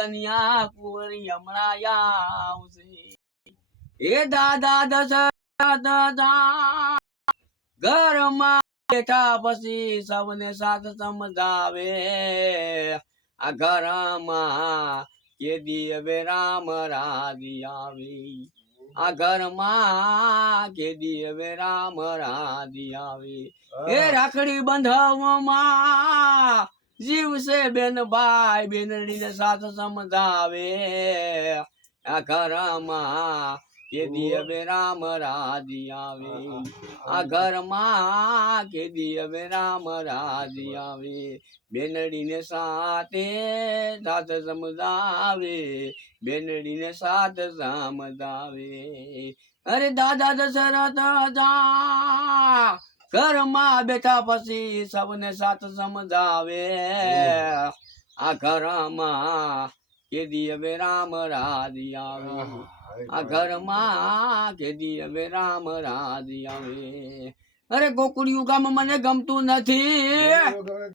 કન્યા કુંવરી હમણાં આવશે. એ દાદા દશરથ ઘરમાં બેઠા પછી સૌને સાથ સમજાવે. આ ઘરમાં કેદી હવે રામ રાજી આવી. આ ઘરમાં કેદી હવે રામ રાજી આવી. એ રાખડી બંધાવવામાં જીવશે બેન ભાઈ બેનડીને સાથ સમજાવે. આ ઘરમાં કેદી હવે રામ રાજી આવે. આ ઘરમાં કેદી હવે રામ રાજી આવે. બેનડીને સાથે સાથ સમજાવે. બેનડીને સાથ સમજાવે. અરે દાદા દશરથ જા ઘરમાં બેઠા પછી સૌને સાથ સમજાવે. આ ઘરમાં કેદી હવે રામ રાજી આવે. આ ઘરમાં કેદી હવે રામ રાજી આવે. અરે ગોકુળિયું ગામ મને ગમતું નથી.